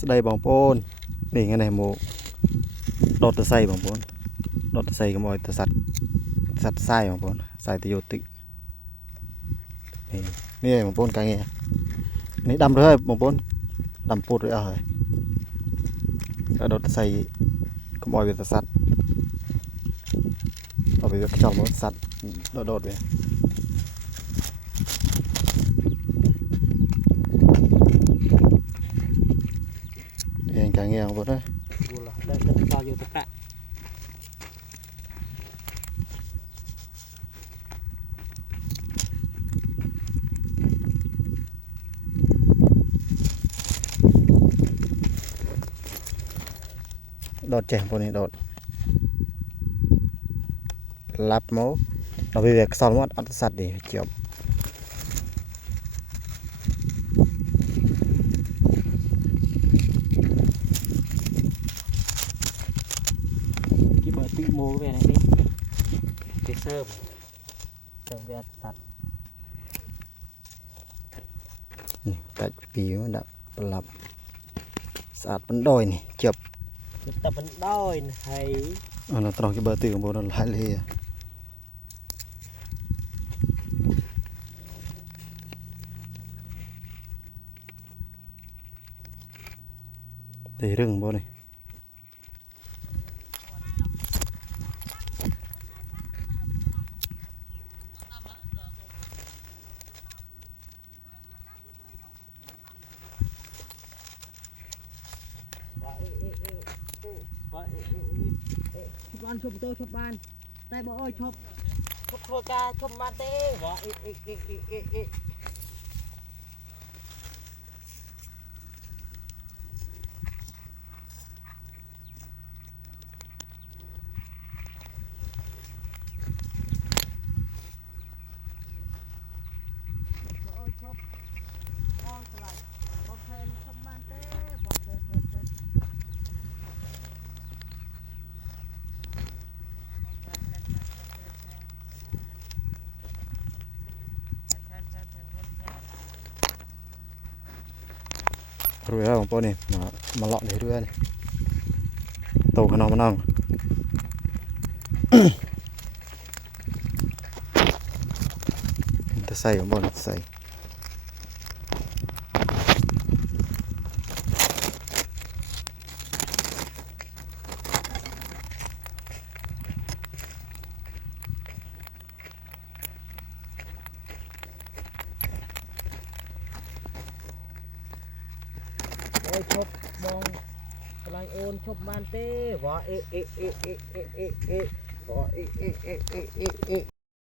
สดายบางปนนี่ไงเนี่ยโมดอตไซบางปนดอตไซก็มอยตสัตว์ไส้บางปนไส้ตะโยตินี่นี่บางปนกางเงี้ยนี่ดำเลยบางปนดำปูดเลยแล้วดอตไซก็มอยเป็นสัตว์เอาไปชอบมันสัตว์โดดๆไปเองกางเงี้ยบางปนเลยดูละได้ต่ออยู่ตะแปะโดดเจ๋งพวกนี้โดดรับโมเราไปเวียกสอนว่าอัตสัตว์ดีจบกี่เบอร์ติโมเวnày đi cái sơm vềตัดนี่ตัดปีมันดับหลับสะอาดมันดอยนี่จบแต่มันด้อยให้ อันนั้นตรองที่เบอร์ตีของโบนันหลายเลยเดี๋ยวเรื่องโบนี่บ้านชมโตชมบ้านแต่บ่อ้อยชมโคกาชมมาเต้บ่เอ๊ะบ่อ้อยชมอ้องสลายบ่แทนชมมาเต้บ่แทนรู้แล้วของโบนี่มาเลาะเลยด้วยโตขนมมันนั่งจะใส่ของโบนี่ใส่โอ้ยชบมองกำลังโอนชบมันเต้บ่เอ๊ะบ่เอ๊ะ